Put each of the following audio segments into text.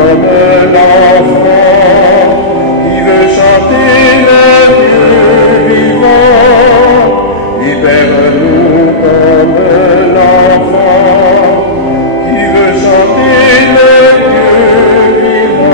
comme l'enfant qui veut chanter le Dieu vivant. Libère-nous comme l'enfant qui veut chanter le Dieu vivant.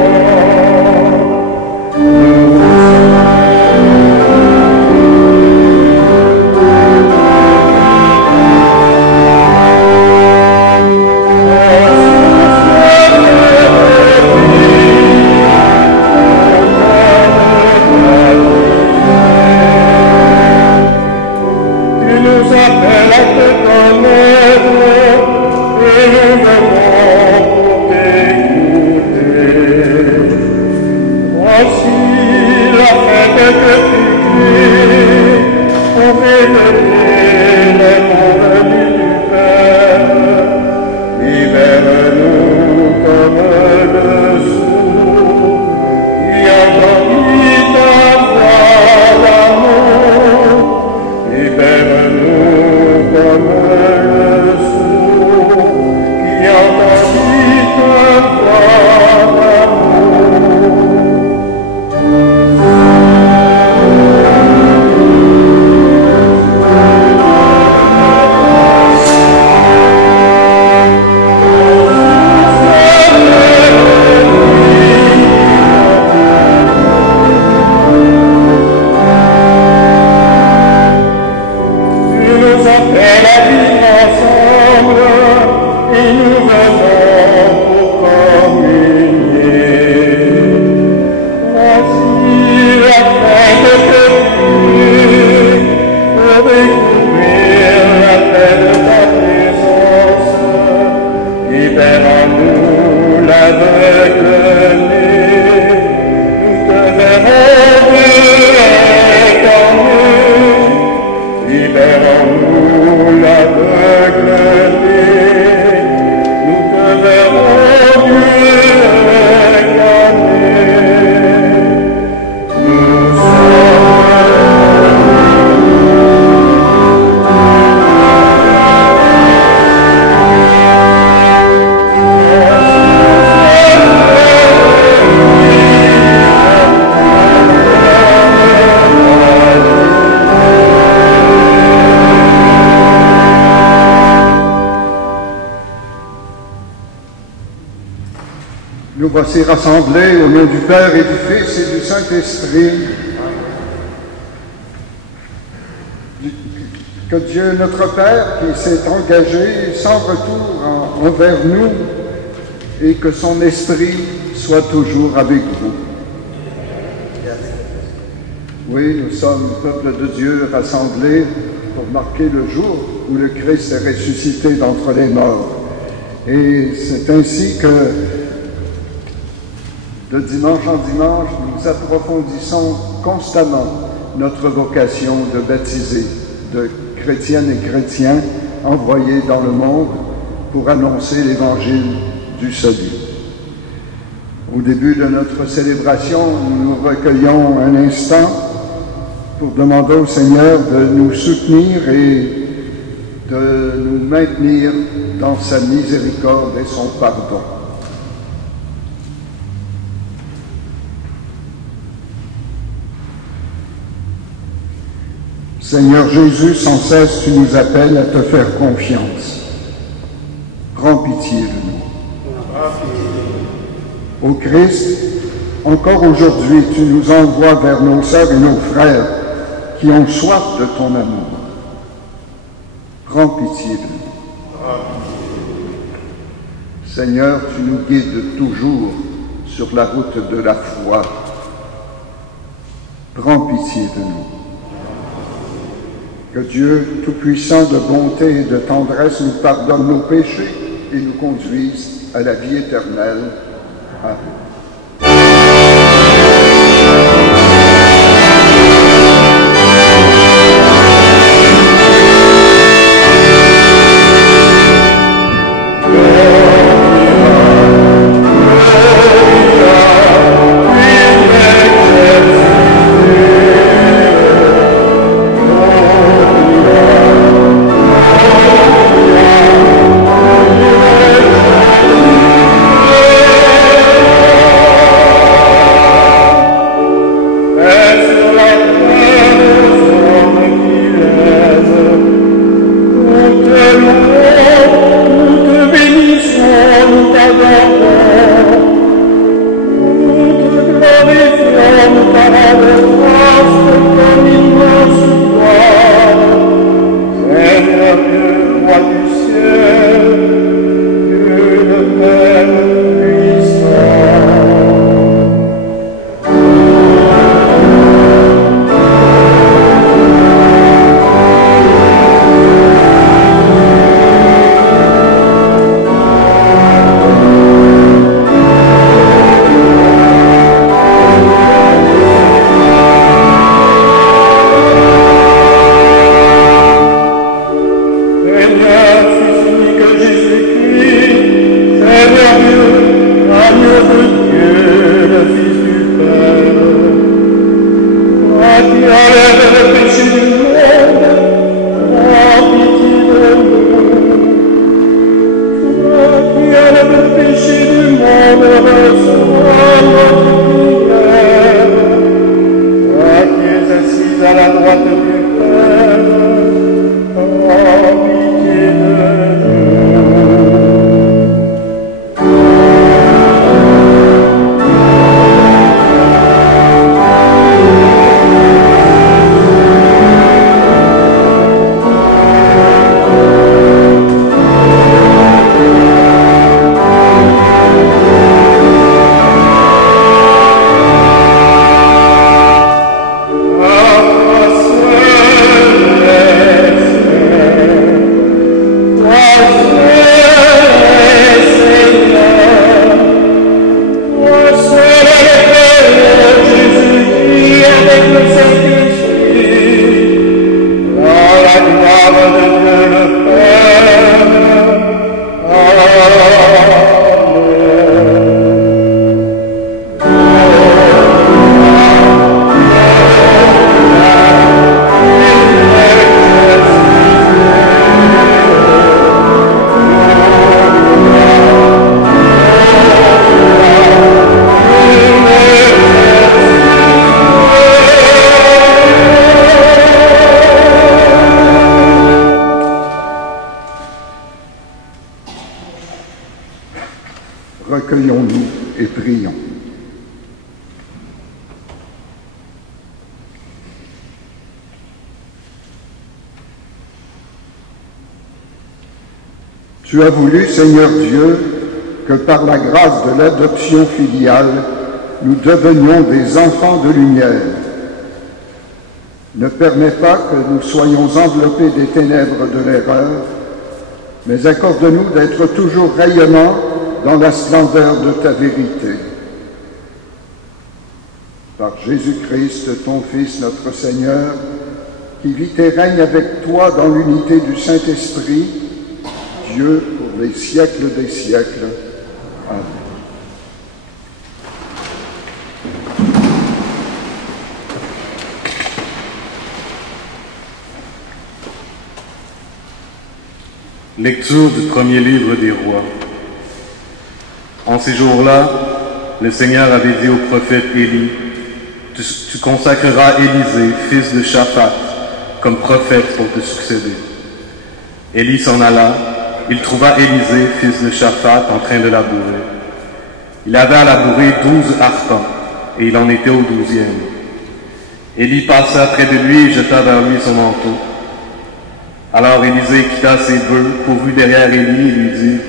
Nous voici rassemblés au nom du Père et du Fils et du Saint-Esprit. Que Dieu, notre Père, qui s'est engagé sans retour envers nous, et que son Esprit soit toujours avec vous. Oui, nous sommes, peuple de Dieu, rassemblés pour marquer le jour où le Christ est ressuscité d'entre les morts. Et c'est ainsi que, de dimanche en dimanche, nous approfondissons constamment notre vocation de baptiser, de chrétiennes et chrétiens envoyés dans le monde pour annoncer l'évangile du salut. Au début de notre célébration, nous nous recueillons un instant pour demander au Seigneur de nous soutenir et de nous maintenir dans sa miséricorde et son pardon. Seigneur Jésus, sans cesse tu nous appelles à te faire confiance. Prends pitié de nous. Ô Christ, encore aujourd'hui tu nous envoies vers nos sœurs et nos frères qui ont soif de ton amour. Prends pitié de nous. Seigneur, tu nous guides toujours sur la route de la foi. Prends pitié de nous. Que Dieu, Tout-Puissant de bonté et de tendresse, nous pardonne nos péchés et nous conduise à la vie éternelle. Amen. Amen. t'adorons. Nous te glorifions par la grâce de ton immense gloire. Seigneur Dieu, roi du ciel, Dieu le Père puissant. Recueillons-nous et prions. Tu as voulu, Seigneur Dieu, que par la grâce de l'adoption filiale, nous devenions des enfants de lumière. Ne permets pas que nous soyons enveloppés des ténèbres de l'erreur, mais accorde-nous d'être toujours rayonnants dans la splendeur de ta vérité. Par Jésus-Christ, ton Fils, notre Seigneur, qui vit et règne avec toi dans l'unité du Saint-Esprit, Dieu pour les siècles des siècles. Amen. Lecture du premier livre des rois. En ces jours-là, le Seigneur avait dit au prophète Élie, tu consacreras Élisée, fils de Shaphat, comme prophète pour te succéder. Élie s'en alla, il trouva Élisée, fils de Shaphat, en train de labourer. Il avait à labourer 12 arpents, et il en était au 12e. Élie passa près de lui et jeta vers lui son manteau. Alors Élisée quitta ses bœufs, courut derrière Élie et lui dit,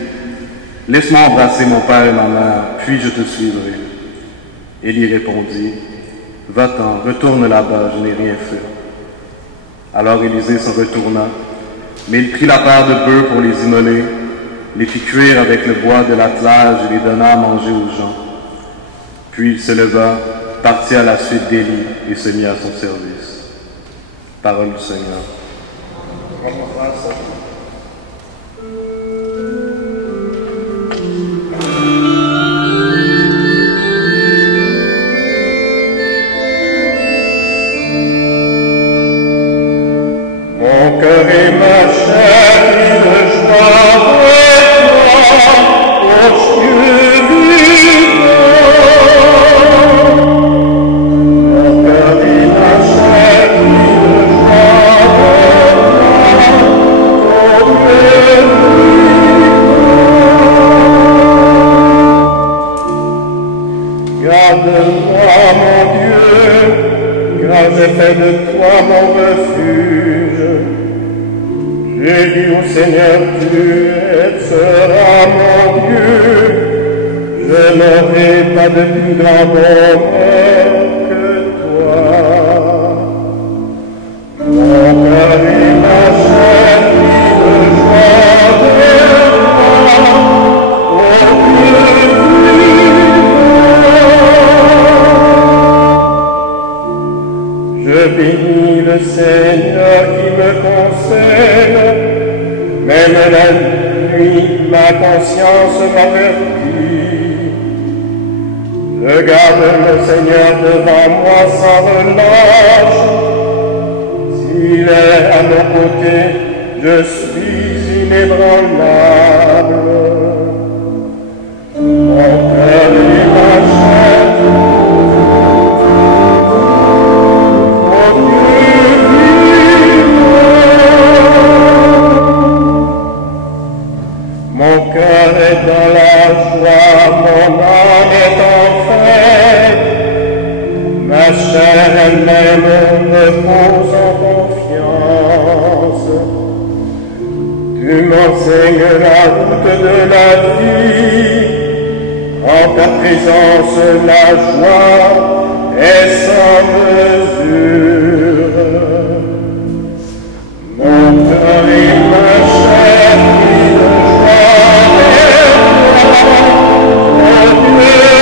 « Laisse-moi embrasser mon père et ma mère, puis je te suivrai. » Élie répondit, « Va-t'en, retourne là-bas, je n'ai rien fait. » Alors Élisée s'en retourna, mais il prit la part de bœufs pour les immoler, les fit cuire avec le bois de l'attelage et les donna à manger aux gens. Puis il se leva, partit à la suite d'Élie et se mit à son service. Parole du Seigneur. Mon cœur et ma chair, une joie de toi, ô Dieu vivant. Mon cœur et ma chair, une joie de toi, Garde-moi, mon Dieu, car j'ai fait de toi mon refuge. J'ai dit au Seigneur, tu seras mon Dieu. Je n'aurai pas de plus grand bonheur que toi. Mon cœur et ma chair vivent de joie de toi. Oh Dieu vivant. Je bénis le Seigneur qui me conseille. Même la nuit, ma conscience m'avertit. Je garde le Seigneur devant moi sans relâche. S'il est à mon côté, je suis inébranlable. Mon cœur et ma chair, mon Dieu vivant. Mon cœur est dans la joie, mon âme est en fête. Ma chair elle-même repose en confiance. Tu m'enseignes la route de la vie. En ta présence, la joie est sans mesure. Mon cœur et ma chair crient de joie et toi, mon Dieu vivant.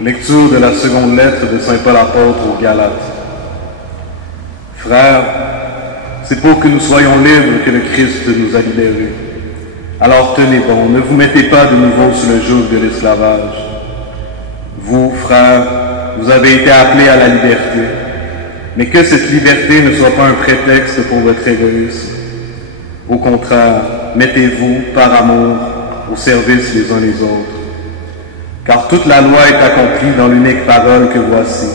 Lecture de la seconde lettre de Saint Paul apôtre aux Galates. Frères, c'est pour que nous soyons libres que le Christ nous a libérés. Alors tenez bon, ne vous mettez pas de nouveau sous le joug de l'esclavage. Vous, frères, vous avez été appelés à la liberté, mais que cette liberté ne soit pas un prétexte pour votre égoïsme. Au contraire, mettez-vous, par amour, au service les uns les autres. Car toute la loi est accomplie dans l'unique parole que voici.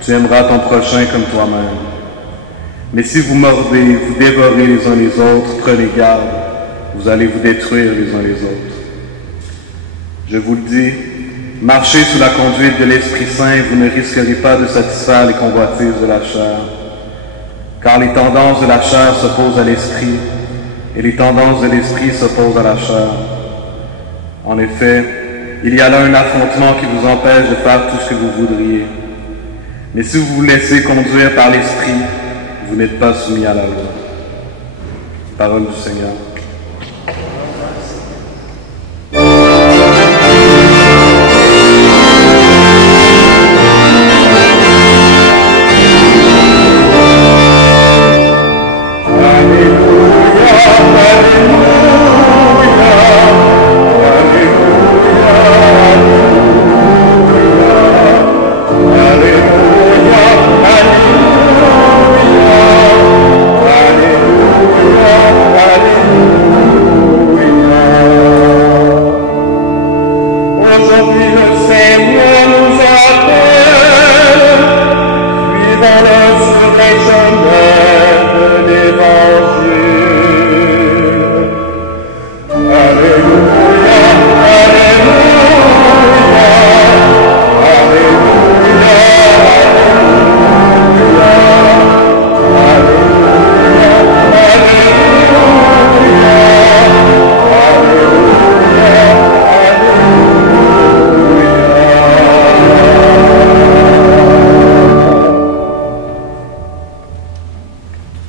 Tu aimeras ton prochain comme toi-même. Mais si vous mordez, vous dévorez les uns les autres, prenez garde, vous allez vous détruire les uns les autres. Je vous le dis, marchez sous la conduite de l'Esprit Saint, vous ne risquerez pas de satisfaire les convoitises de la chair. Car les tendances de la chair s'opposent à l'Esprit, et les tendances de l'Esprit s'opposent à la chair. En effet, il y a là un affrontement qui vous empêche de faire tout ce que vous voudriez. Mais si vous vous laissez conduire par l'Esprit, vous n'êtes pas soumis à la loi. Parole du Seigneur.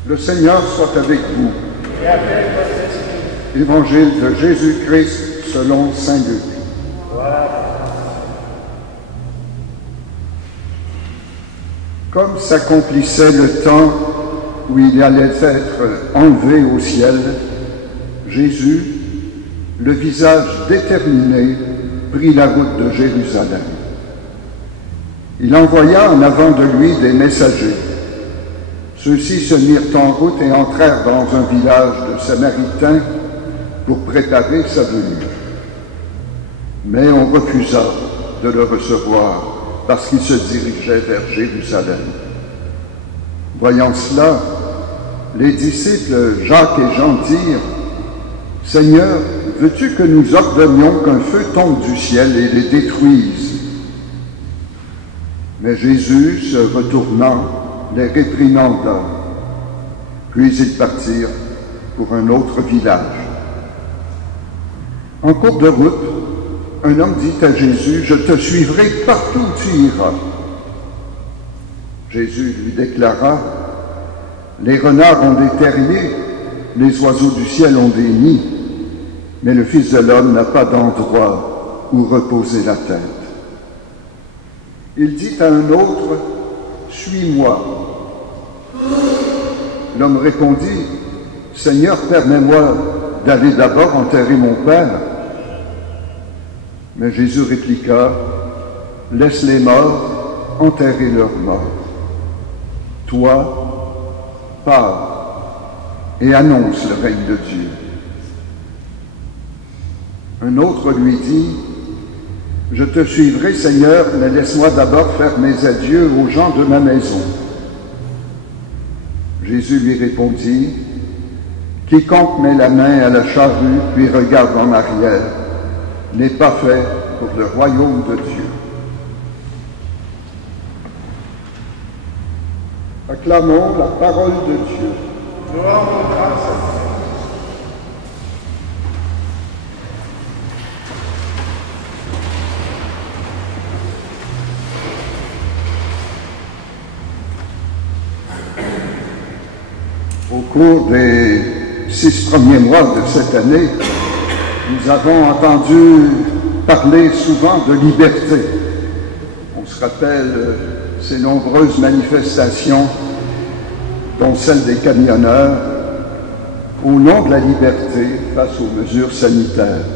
Le Seigneur soit avec vous. Évangile de Jésus-Christ selon saint Luc. Comme s'accomplissait le temps où il allait être enlevé au ciel, Jésus, le visage déterminé, prit la route de « Il envoya en avant de lui des messagers. Ceux-ci se mirent en route et entrèrent dans un village de Samaritains pour préparer sa venue. Mais on refusa de le recevoir parce qu'il se dirigeait vers Jérusalem. Voyant cela, les disciples Jacques et Jean dirent « Seigneur, veux-tu que nous ordonnions qu'un feu tombe du ciel et les détruise ?» Mais Jésus, se retournant, les réprimanda. Puis ils partirent pour un autre village. En cours de route, un homme dit à Jésus « Je te suivrai partout où tu iras. » Jésus lui déclara « Les renards ont des terriers, les oiseaux du ciel ont des nids, mais le Fils de l'homme n'a pas d'endroit où reposer la tête. » Il dit à un autre « Suis-moi. » L'homme répondit « Seigneur, permets-moi d'aller d'abord enterrer mon père. » Mais Jésus répliqua « Laisse les morts enterrer leurs morts. Toi, pars et annonce le règne de Dieu. » Un autre lui dit « Je te suivrai, Seigneur, mais laisse-moi d'abord faire mes adieux aux gens de ma maison. » Jésus lui répondit « Quiconque met la main à la charrue puis regarde en arrière n'est pas fait pour le royaume de Dieu. » Acclamons la parole de Dieu. Nous rendons grâce à Dieu. Au cours des 6 premiers mois de cette année, nous avons entendu parler souvent de liberté. On se rappelle ces nombreuses manifestations, dont celle des camionneurs, au nom de la liberté face aux mesures sanitaires.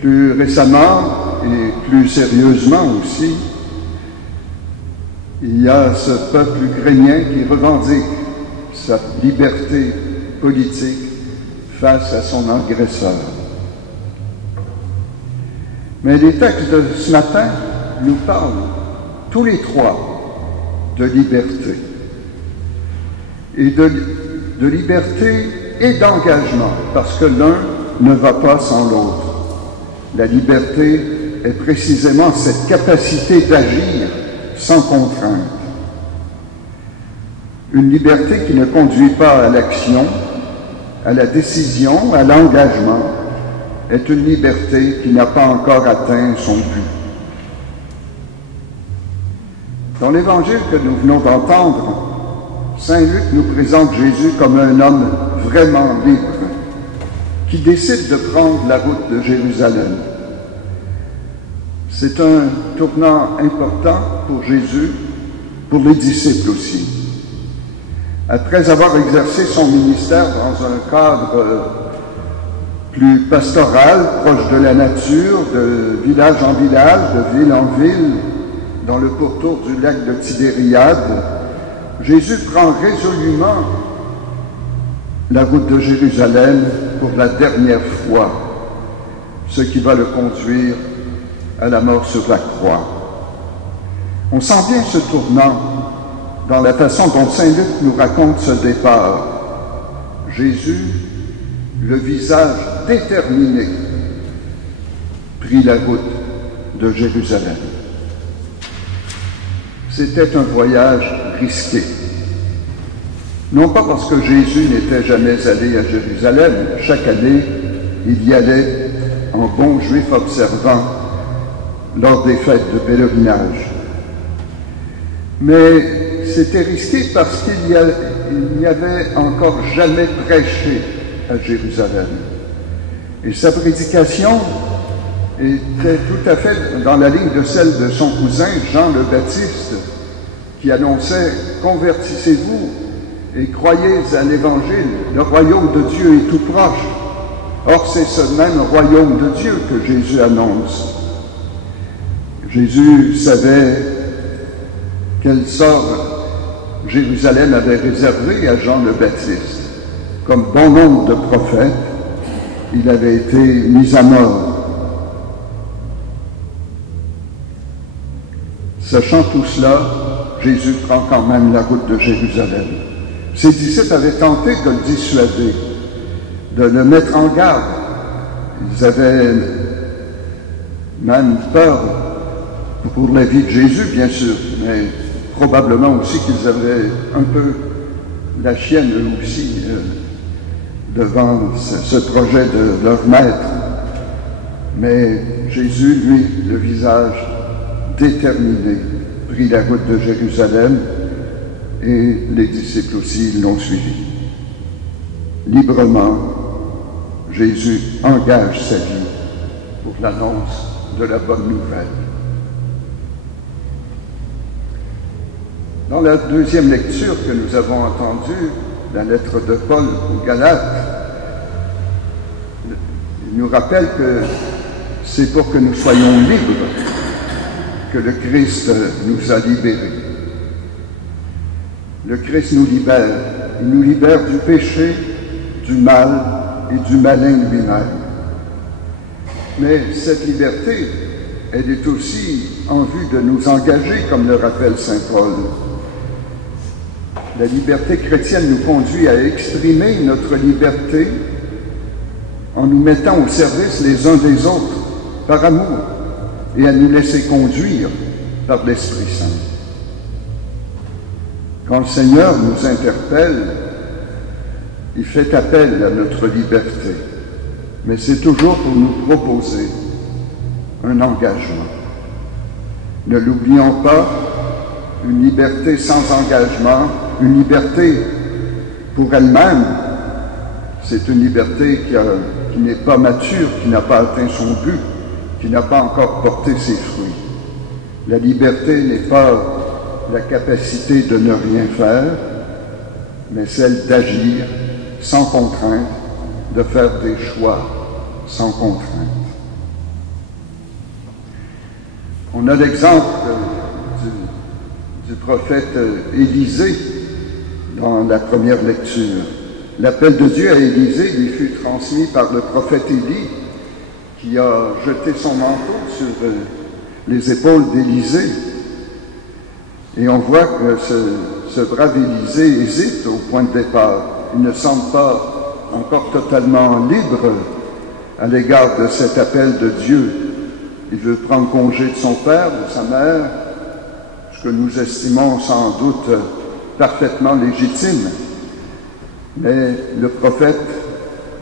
Plus récemment et plus sérieusement aussi, il y a ce peuple ukrainien qui revendique sa liberté politique face à son agresseur. Mais les textes de ce matin nous parlent tous les trois de liberté. Et de liberté et d'engagement, parce que l'un ne va pas sans l'autre. La liberté est précisément cette capacité d'agir sans contrainte. Une liberté qui ne conduit pas à l'action, à la décision, à l'engagement, est une liberté qui n'a pas encore atteint son but. Dans l'évangile que nous venons d'entendre, Saint Luc nous présente Jésus comme un homme vraiment libre, qui décide de prendre la route de Jérusalem. C'est un tournant important pour Jésus, pour les disciples aussi. Après avoir exercé son ministère dans un cadre plus pastoral, proche de la nature, de village en village, de ville en ville, dans le pourtour du lac de Tibériade, Jésus prend résolument la route de Jérusalem pour la dernière fois, ce qui va le conduire à la mort sur la croix. On sent bien ce tournant dans la façon dont Saint Luc nous raconte ce départ. Jésus, le visage déterminé, prit la route de Jérusalem. C'était un voyage risqué. Non pas parce que Jésus n'était jamais allé à Jérusalem, chaque année, il y allait en bon juif observant lors des fêtes de pèlerinage. Mais c'était risqué parce qu'il n'y avait encore jamais prêché à Jérusalem. Et sa prédication était tout à fait dans la ligne de celle de son cousin Jean le Baptiste, qui annonçait « Convertissez-vous et croyez à l'Évangile, le royaume de Dieu est tout proche. » Or, c'est ce même royaume de Dieu que Jésus annonce. Jésus savait quel sort Jérusalem avait réservé à Jean le Baptiste. Comme bon nombre de prophètes, il avait été mis à mort. Sachant tout cela, Jésus prend quand même la route de Jérusalem. Ses disciples avaient tenté de le dissuader, de le mettre en garde. Ils avaient même peur pour la vie de Jésus, bien sûr, mais probablement aussi qu'ils avaient un peu la chienne, eux aussi, devant ce projet de leur maître. Mais Jésus, lui, le visage déterminé, prit la route de Jérusalem et les disciples aussi l'ont suivi. Librement, Jésus engage sa vie pour l'annonce de la bonne nouvelle. Dans la deuxième lecture que nous avons entendue, la lettre de Paul aux Galates, il nous rappelle que c'est pour que nous soyons libres que le Christ nous a libérés. Le Christ nous libère. Il nous libère du péché, du mal et du malin lui-même. Mais cette liberté, elle est aussi en vue de nous engager, comme le rappelle saint Paul. La liberté chrétienne nous conduit à exprimer notre liberté en nous mettant au service les uns des autres par amour et à nous laisser conduire par l'Esprit Saint. Quand le Seigneur nous interpelle, il fait appel à notre liberté, mais c'est toujours pour nous proposer un engagement. Ne l'oublions pas, une liberté sans engagement, une liberté pour elle-même, c'est une liberté qui n'est pas mature, qui n'a pas atteint son but, qui n'a pas encore porté ses fruits. La liberté n'est pas la capacité de ne rien faire, mais celle d'agir sans contrainte, de faire des choix sans contrainte. On a l'exemple du prophète Élisée dans la première lecture. L'appel de Dieu à Élisée lui fut transmis par le prophète Élie, qui a jeté son manteau sur les épaules d'Élisée. Et on voit que ce brave Élisée hésite au point de départ. Il ne semble pas encore totalement libre à l'égard de cet appel de Dieu. Il veut prendre congé de son père, de sa mère, ce que nous estimons sans doute parfaitement légitime. Mais le prophète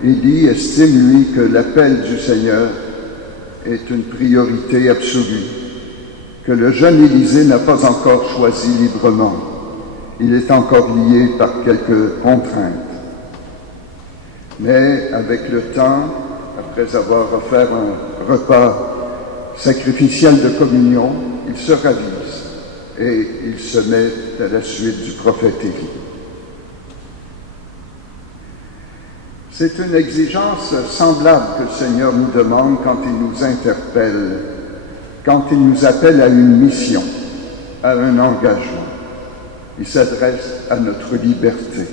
Élie estime, lui, que l'appel du Seigneur est une priorité absolue, que le jeune Élisée n'a pas encore choisi librement. Il est encore lié par quelques contraintes. Mais avec le temps, après avoir offert un repas sacrificiel de communion, il se ravise et il se met à la suite du prophète Élie. C'est une exigence semblable que le Seigneur nous demande quand il nous interpelle, quand il nous appelle à une mission, à un engagement. Il s'adresse à notre liberté.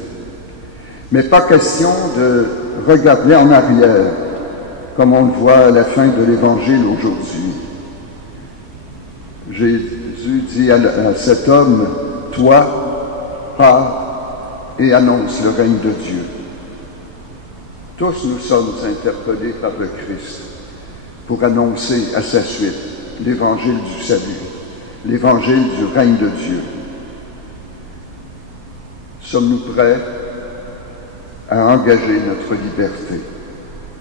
Mais pas question de regarder en arrière, comme on le voit à la fin de l'Évangile aujourd'hui. Jésus dit à cet homme, « Toi, pars et annonce le règne de Dieu. » Tous nous sommes interpellés par le Christ pour annoncer à sa suite l'évangile du salut, l'évangile du règne de Dieu. Sommes-nous prêts à engager notre liberté?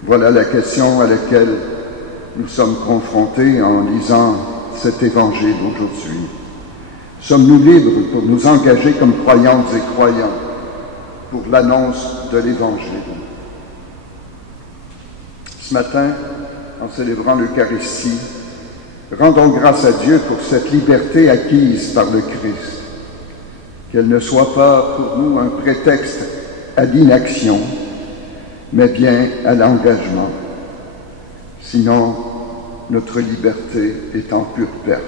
Voilà la question à laquelle nous sommes confrontés en lisant cet évangile aujourd'hui. Sommes-nous libres pour nous engager comme croyantes et croyants pour l'annonce de l'évangile? Ce matin, en célébrant l'Eucharistie, rendons grâce à Dieu pour cette liberté acquise par le Christ, qu'elle ne soit pas pour nous un prétexte à l'inaction, mais bien à l'engagement. Sinon, notre liberté est en pure perte.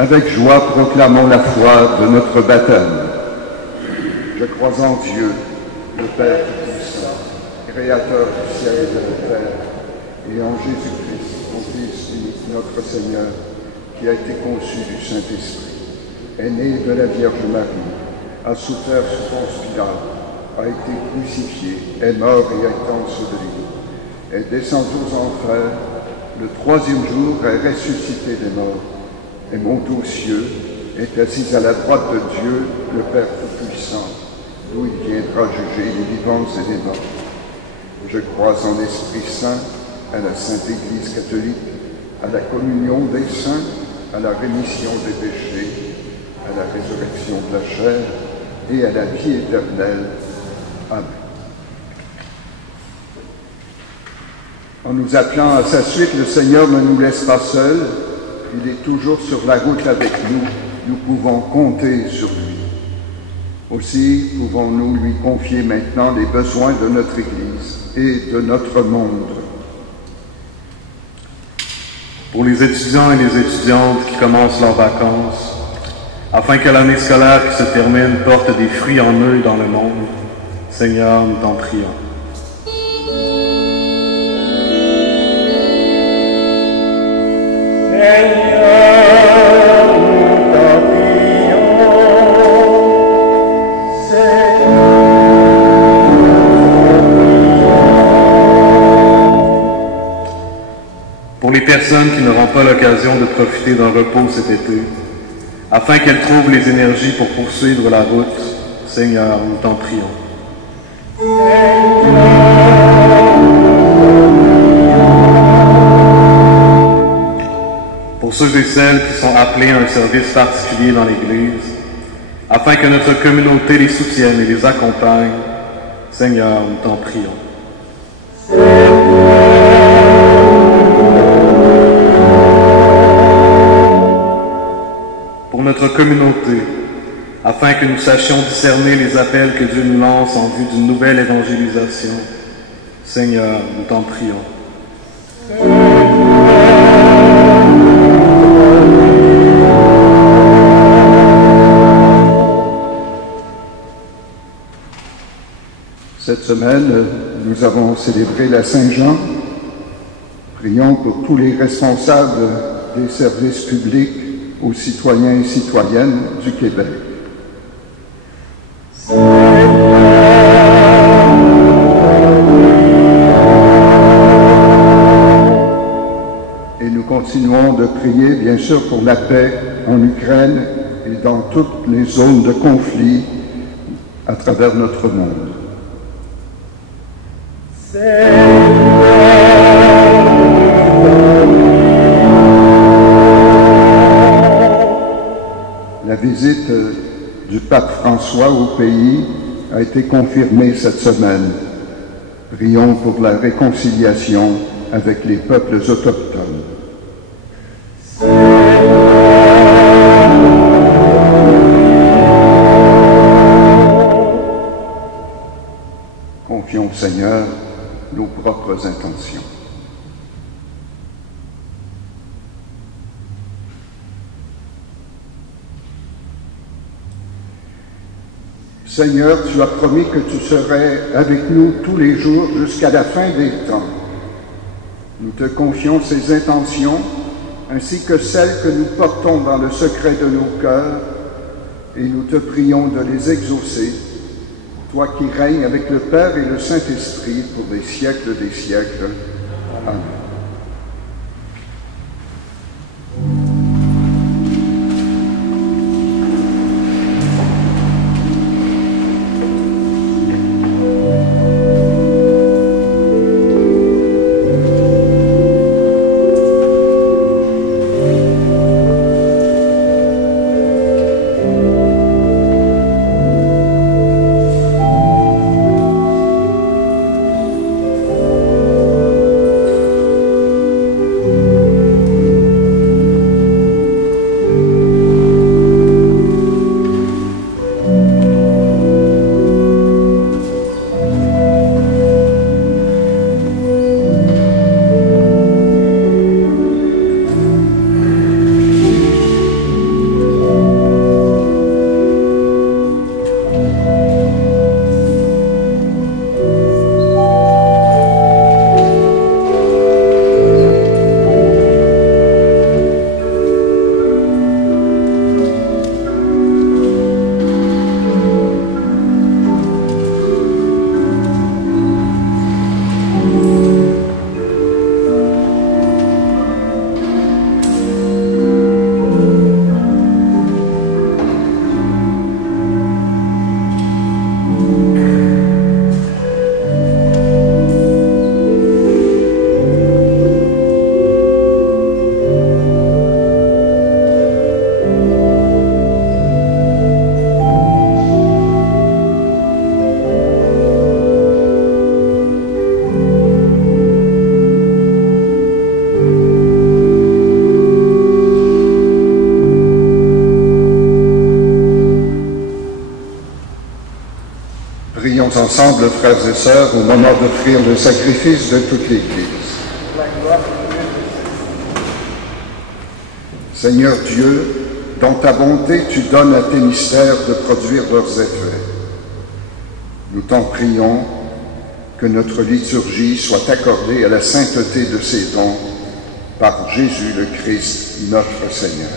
Avec joie, proclamons la foi de notre baptême. Je crois en Dieu, le Père Tout-Puissant, Créateur du ciel et de la terre, et en Jésus-Christ, son Fils unique, notre Seigneur, qui a été conçu du Saint-Esprit, est né de la Vierge Marie, a souffert sous Ponce Pilate, a été crucifié, est mort et a été enseveli, est descendu aux enfers, le troisième jour est ressuscité des morts, est monté aux cieux, est assis à la droite de Dieu, le Père Tout-Puissant, d'où il viendra juger les vivants et les morts. Je crois en l'Esprit Saint, à la Sainte Église catholique, à la communion des saints, à la rémission des péchés, à la résurrection de la chair et à la vie éternelle. Amen. En nous appelant à sa suite, le Seigneur ne nous laisse pas seuls. Il est toujours sur la route avec nous. Nous pouvons compter sur lui. Aussi pouvons-nous lui confier maintenant les besoins de notre Église et de notre monde. Pour les étudiants et les étudiantes qui commencent leurs vacances, afin que l'année scolaire qui se termine porte des fruits en eux dans le monde, Seigneur, nous t'en prions. Pour les personnes qui n'auront pas l'occasion de profiter d'un repos cet été, afin qu'elles trouvent les énergies pour poursuivre la route, Seigneur, nous t'en prions. Pour ceux et celles qui sont appelés à un service particulier dans l'Église, afin que notre communauté les soutienne et les accompagne, Seigneur, nous t'en prions. Pour notre communauté, afin que nous sachions discerner les appels que Dieu nous lance en vue d'une nouvelle évangélisation, Seigneur, nous t'en prions. Cette semaine, nous avons célébré la Saint-Jean. Prions pour tous les responsables des services publics aux citoyens et citoyennes du Québec. Et nous continuons de prier, bien sûr, pour la paix en Ukraine et dans toutes les zones de conflit à travers notre monde. La visite du pape François au pays a été confirmée cette semaine. Prions pour la réconciliation avec les peuples autochtones. Confions au Seigneur nos propres intentions. Seigneur, tu as promis que tu serais avec nous tous les jours jusqu'à la fin des temps. Nous te confions ces intentions, ainsi que celles que nous portons dans le secret de nos cœurs, et nous te prions de les exaucer, toi qui règnes avec le Père et le Saint-Esprit pour des siècles des siècles. Amen. Prions ensemble, frères et sœurs, au moment d'offrir le sacrifice de toute l'Église. Seigneur Dieu, dans ta bonté, tu donnes à tes mystères de produire leurs effets. Nous t'en prions que notre liturgie soit accordée à la sainteté de ses dons par Jésus le Christ, notre Seigneur.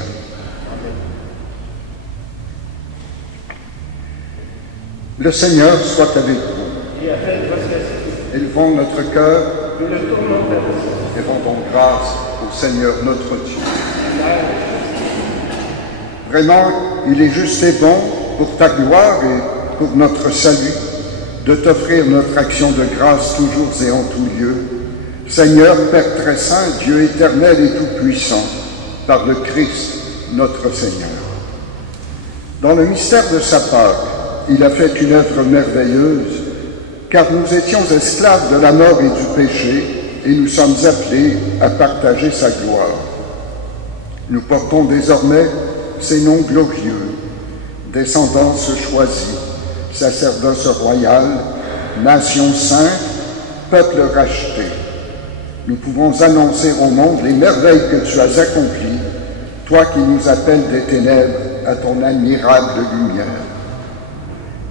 Le Seigneur soit avec vous. Élevons notre cœur et rendons grâce au Seigneur notre Dieu. Vraiment, il est juste et bon pour ta gloire et pour notre salut de t'offrir notre action de grâce toujours et en tout lieu. Seigneur, Père très saint, Dieu éternel et tout-puissant, par le Christ, notre Seigneur. Dans le mystère de sa Pâque, il a fait une œuvre merveilleuse, car nous étions esclaves de la mort et du péché, et nous sommes appelés à partager sa gloire. Nous portons désormais ces noms glorieux, descendance choisie, sacerdoce royal, nation sainte, peuple racheté. Nous pouvons annoncer au monde les merveilles que tu as accomplies, toi qui nous appelles des ténèbres à ton admirable lumière.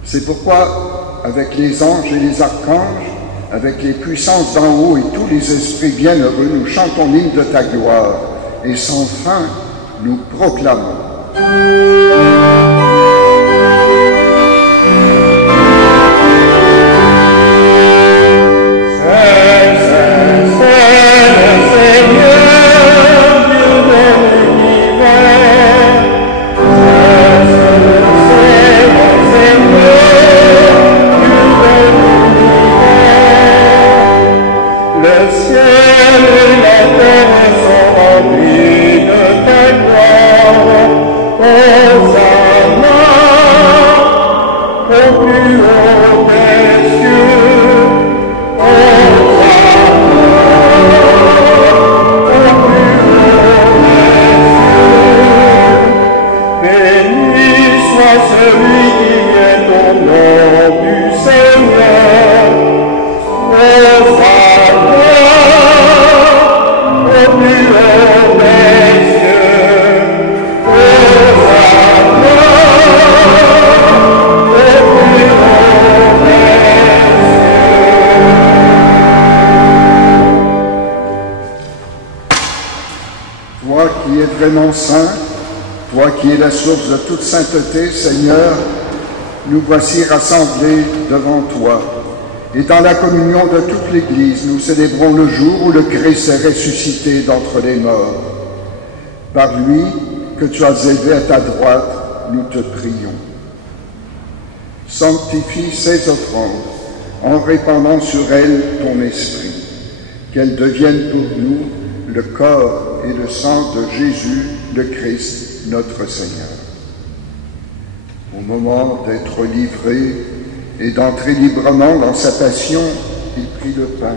C'est pourquoi, avec les anges et les archanges, avec les puissances d'en haut et tous les esprits bienheureux, nous chantons l'hymne de ta gloire, et sans fin, nous proclamons. Saint, toi qui es la source de toute sainteté, Seigneur, nous voici rassemblés devant toi. Et dans la communion de toute l'Église, nous célébrons le jour où le Christ est ressuscité d'entre les morts. Par lui, que tu as élevé à ta droite, nous te prions. Sanctifie ces offrandes en répandant sur elles ton esprit, qu'elles deviennent pour nous le corps et le sang de Jésus, le Christ, notre Seigneur. Au moment d'être livré et d'entrer librement dans sa passion, il prit le pain,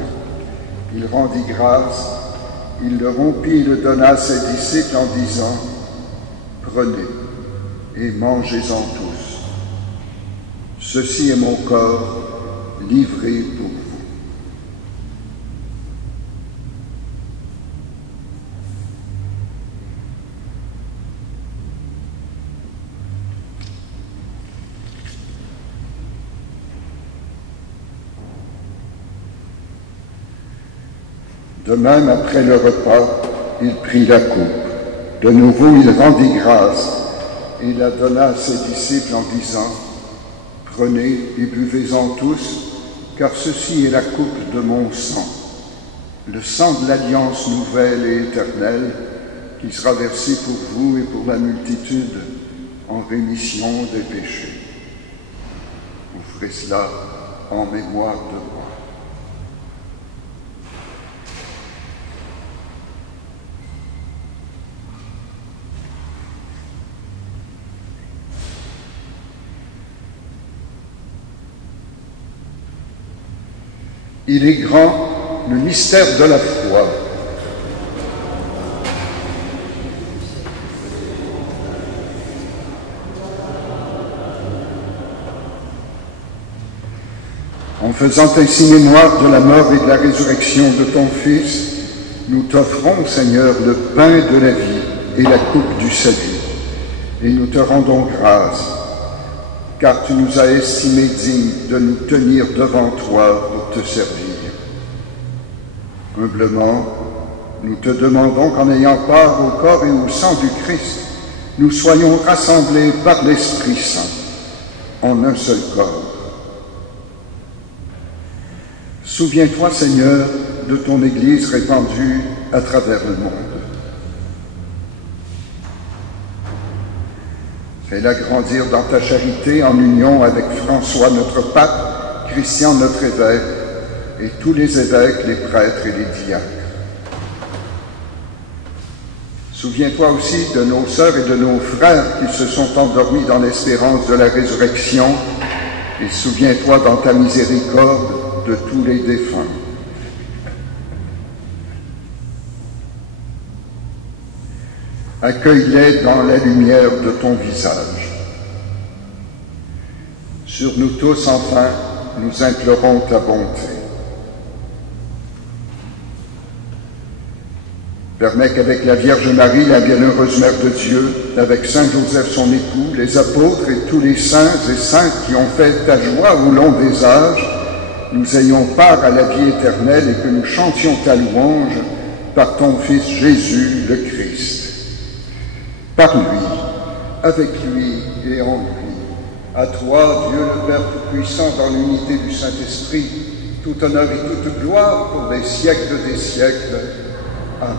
il rendit grâce, il le rompit et le donna à ses disciples en disant « Prenez et mangez-en tous. Ceci est mon corps livré pour vous. » De même, après le repas, il prit la coupe. De nouveau, il rendit grâce et la donna à ses disciples en disant « Prenez et buvez-en tous, car ceci est la coupe de mon sang, le sang de l'alliance nouvelle et éternelle, qui sera versé pour vous et pour la multitude en rémission des péchés. Vous ferez cela en mémoire de moi. » Il est grand, le mystère de la foi. En faisant ainsi mémoire de la mort et de la résurrection de ton Fils, nous t'offrons, Seigneur, le pain de la vie et la coupe du salut. Et nous te rendons grâce, car tu nous as estimés dignes de nous tenir devant toi pour te servir. Humblement, nous te demandons qu'en ayant part au corps et au sang du Christ, nous soyons rassemblés par l'Esprit Saint en un seul corps. Souviens-toi, Seigneur, de ton Église répandue à travers le monde. Fais-la grandir dans ta charité en union avec François, notre pape, Christian, notre évêque, et tous les évêques, les prêtres et les diacres. Souviens-toi aussi de nos sœurs et de nos frères qui se sont endormis dans l'espérance de la résurrection, et souviens-toi dans ta miséricorde de tous les défunts. Accueille-les dans la lumière de ton visage. Sur nous tous, enfin, nous implorons ta bonté. Permets qu'avec la Vierge Marie, la bienheureuse Mère de Dieu, avec Saint Joseph son époux, les apôtres et tous les saints et saintes qui ont fait ta joie au long des âges, nous ayons part à la vie éternelle et que nous chantions ta louange par ton Fils Jésus le Christ. Par lui, avec lui et en lui, à toi, Dieu le Père Tout-Puissant, dans l'unité du Saint-Esprit, tout honneur et toute gloire pour les siècles des siècles. Amen.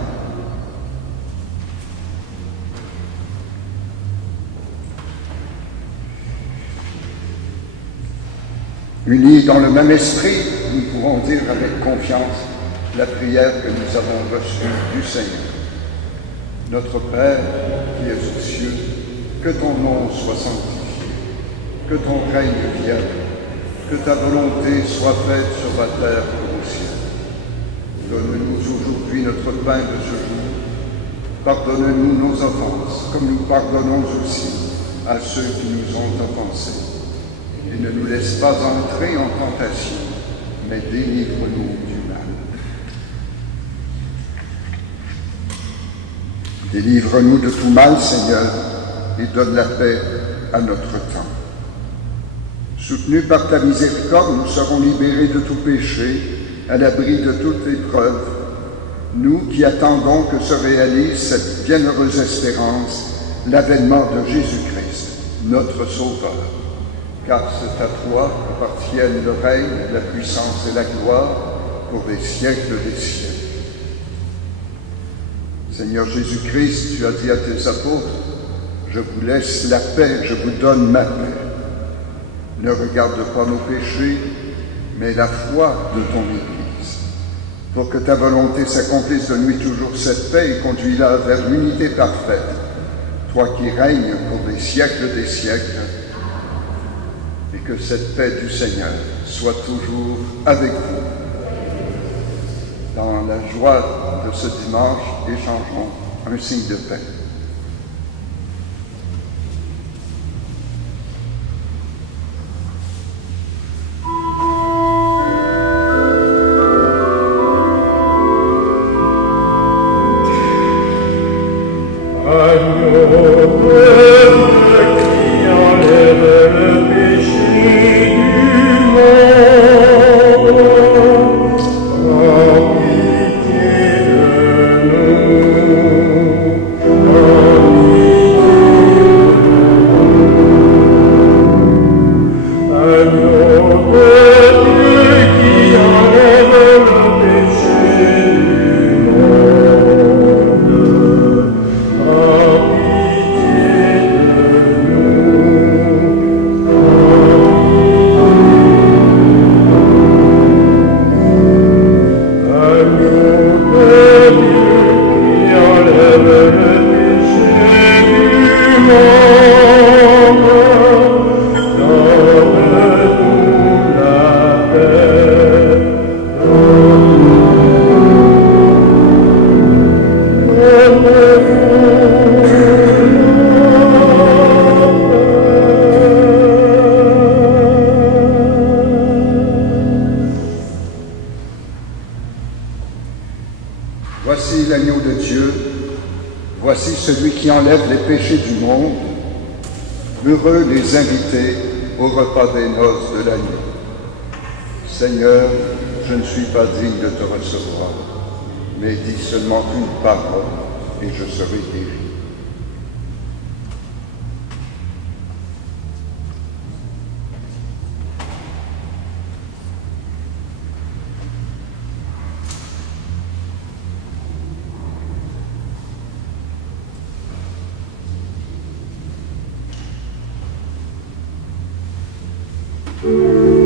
Unis dans le même esprit, nous pouvons dire avec confiance la prière que nous avons reçue du Seigneur. Notre Père, qui es aux cieux, que ton nom soit sanctifié, que ton règne vienne, que ta volonté soit faite sur la terre comme au ciel. Donne-nous aujourd'hui notre pain de ce jour. Pardonne-nous nos offenses, comme nous pardonnons aussi à ceux qui nous ont offensés. Et ne nous laisse pas entrer en tentation, mais délivre-nous du mal. Délivre-nous de tout mal, Seigneur, et donne la paix à notre temps. Soutenus par ta miséricorde, nous serons libérés de tout péché, à l'abri de toute épreuve, nous qui attendons que se réalise cette bienheureuse espérance, l'avènement de Jésus-Christ, notre Sauveur. Car c'est à toi qu'appartiennent le règne, la puissance et la gloire pour les siècles des siècles. Seigneur Jésus-Christ, tu as dit à tes apôtres, « Je vous laisse la paix, je vous donne ma paix. Ne regarde pas nos péchés, mais la foi de ton Église. Pour que ta volonté s'accomplisse, donne-lui toujours cette paix et conduis-la vers l'unité parfaite, toi qui règnes pour les siècles des siècles, et que cette paix du Seigneur soit toujours avec vous. » Dans la joie de ce dimanche, échangeons un signe de paix. Dieu, voici celui qui enlève les péchés du monde. Heureux les invités au repas des noces de l'agneau. Seigneur, je ne suis pas digne de te recevoir, mais dis seulement une parole et je serai guéri. Amen.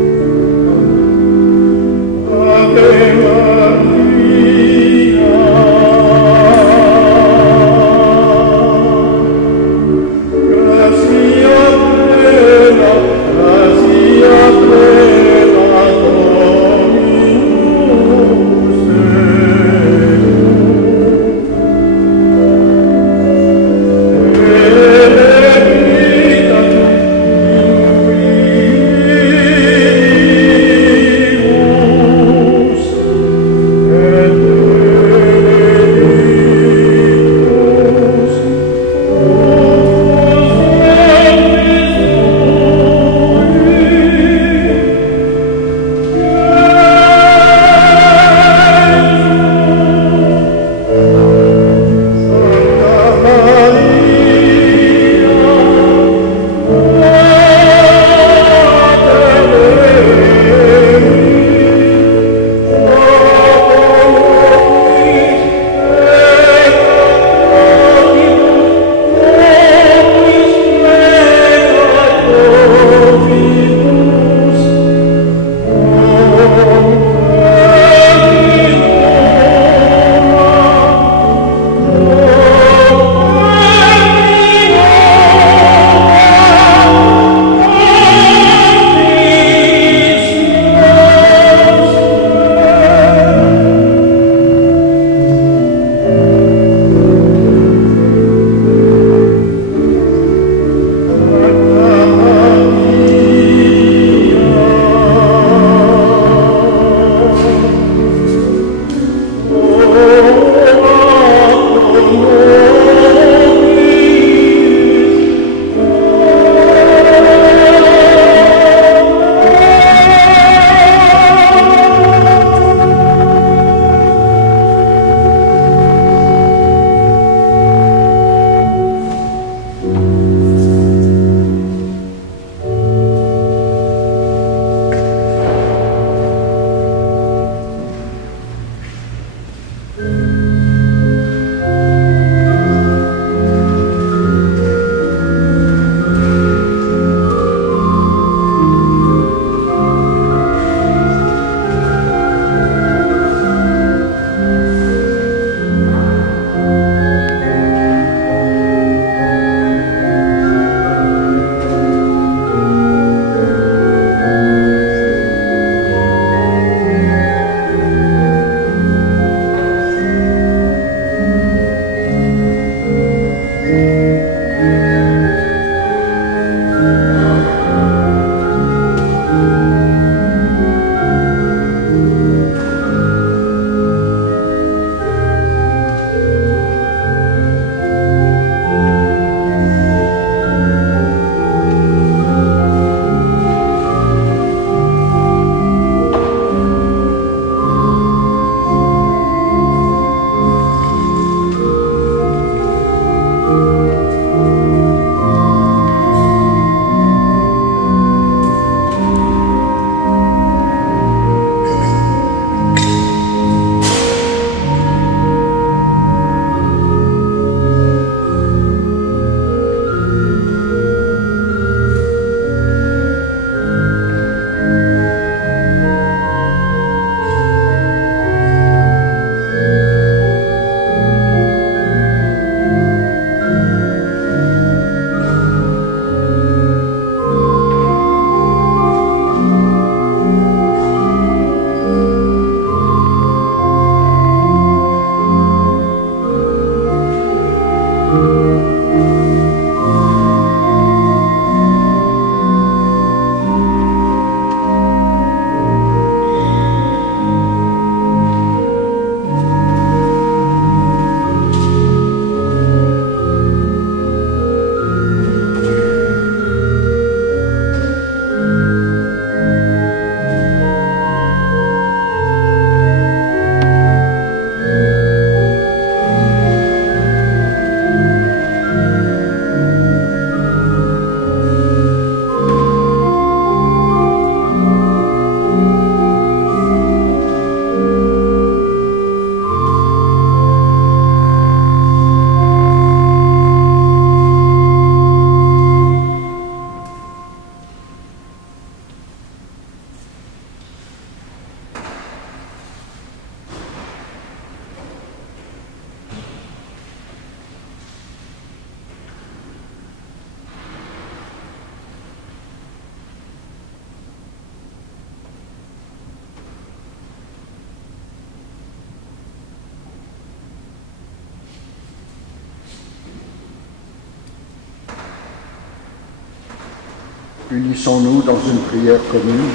Unissons-nous dans une prière commune.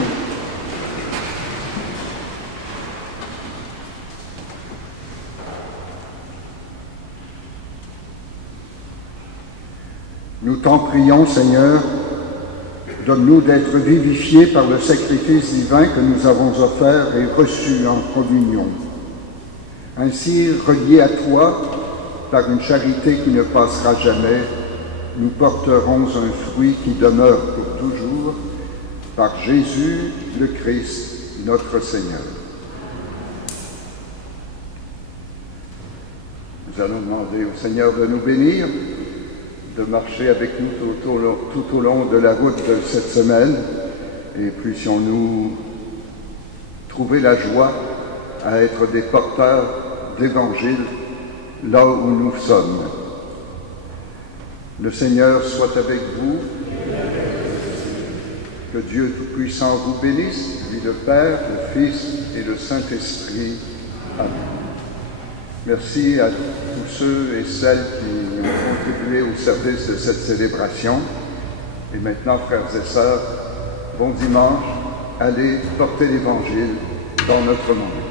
Nous t'en prions, Seigneur, donne-nous d'être vivifiés par le sacrifice divin que nous avons offert et reçu en communion. Ainsi, reliés à toi, par une charité qui ne passera jamais, nous porterons un fruit qui demeure pour toujours, par Jésus le Christ, notre Seigneur. Nous allons demander au Seigneur de nous bénir, de marcher avec nous tout au long de la route de cette semaine, et puissions-nous trouver la joie à être des porteurs d'Évangile là où nous sommes. Le Seigneur soit avec vous, que Dieu Tout-Puissant vous bénisse, lui le Père, le Fils et le Saint-Esprit. Amen. Merci à tous ceux et celles qui ont contribué au service de cette célébration. Et maintenant, frères et sœurs, bon dimanche, allez porter l'Évangile dans notre monde.